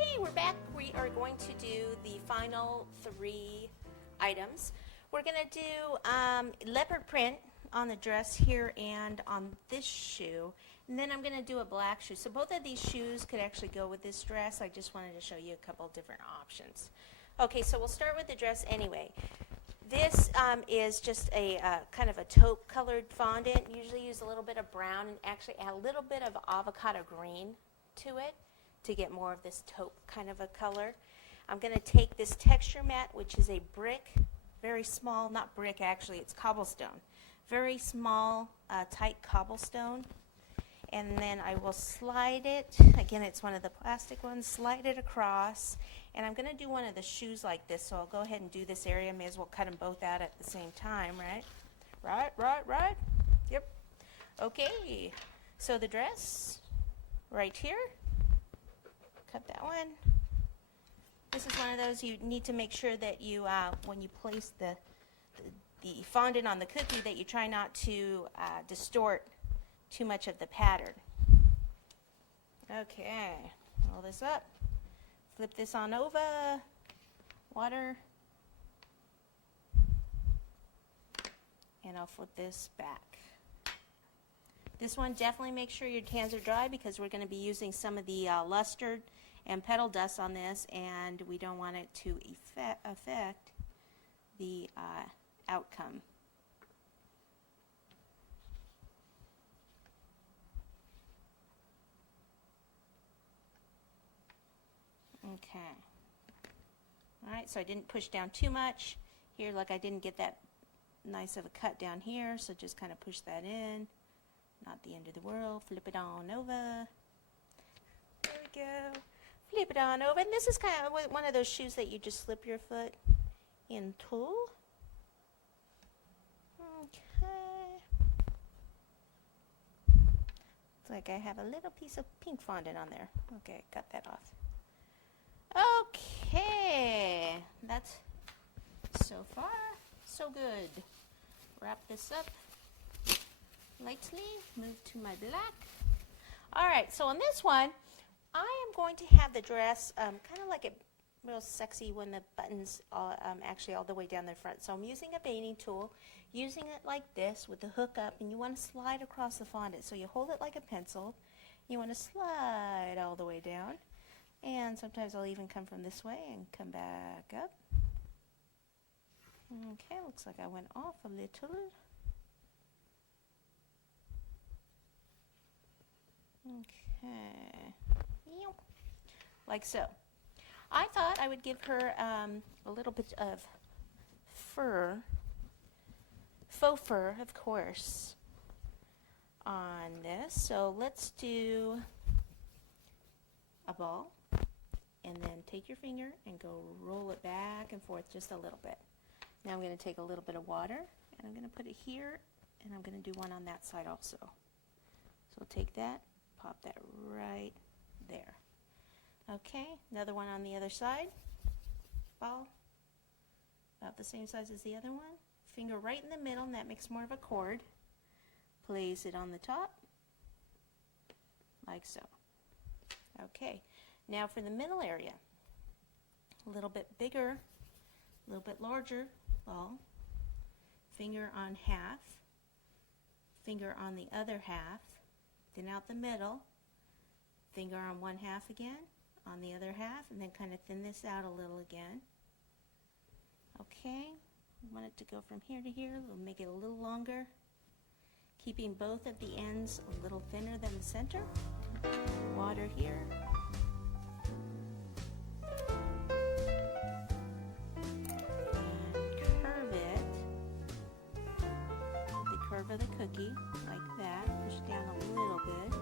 Okay, we're back. We are going to do the final 3 items. We're going to do leopard print on the dress here and on this shoe. And then I'm going to do a black shoe. So both of these shoes could actually go with this dress. I just wanted to show you a couple different options. Okay, so we'll start with the dress anyway. This is just a kind of a taupe colored fondant. Usually use a little bit of brown and actually add a little bit of avocado green to it to get more of this taupe kind of a color. I'm going to take this texture mat, which is a brick, very small, not brick actually, it's cobblestone. Very small, tight cobblestone. And then I will slide it, again it's one of the plastic ones, slide it across. And I'm going to do one of the shoes like this, so I'll go ahead and do this area. May as well cut them both out at the same time, right? Right? Yep. Okay, so the dress, right here. Cut that one. This is one of those you need to make sure that you, when you place the fondant on the cookie, that you try not to distort too much of the pattern. Okay, roll this up. Flip this on over. Water. And I'll flip this back. This one, definitely make sure your hands are dry because we're going to be using some of the luster and petal dust on this, and we don't want it to affect the outcome. Okay. All right, so I didn't push down too much. Here, look, I didn't get that nice of a cut down here, so just kind of push that in. Not the end of the world. Flip it on over. There we go. Flip it on over. And this is kind of one of those shoes that you just slip your foot into. Okay. Looks like I have a little piece of pink fondant on there. Okay, cut that off. Okay. That's so far so good. Wrap this up lightly. Move to my black. Alright, so on this one, I am going to have the dress kind of like a real sexy when the buttons are actually all the way down the front. So I'm using a painting tool, using it like this with the hook up, and you want to slide across the fondant. So you hold it like a pencil. You want to slide all the way down. And sometimes I'll even come from this way and come back up. Okay, looks like I went off a little. Okay, like so. I thought I would give her a little bit of fur, faux fur, of course, on this. So let's do a ball, and then take your finger and go roll it back and forth just a little bit. Now I'm going to take a little bit of water, and I'm going to put it here, and I'm going to do one on that side also. So take that. Pop that right there. Okay, another one on the other side. Ball, about the same size as the other one. Finger right in the middle, and that makes more of a cord. Place it on the top, like so. Okay, now for the middle area. A little bit bigger, a little bit larger ball. Finger on half, finger on the other half. Then out the middle, finger on one half again, on the other half, and then kind of thin this out a little again. Okay, we want it to go from here to here. We'll make it a little longer, keeping both of the ends a little thinner than the center. Water here. And curve it with the curve of the cookie, like that. Push down a little bit.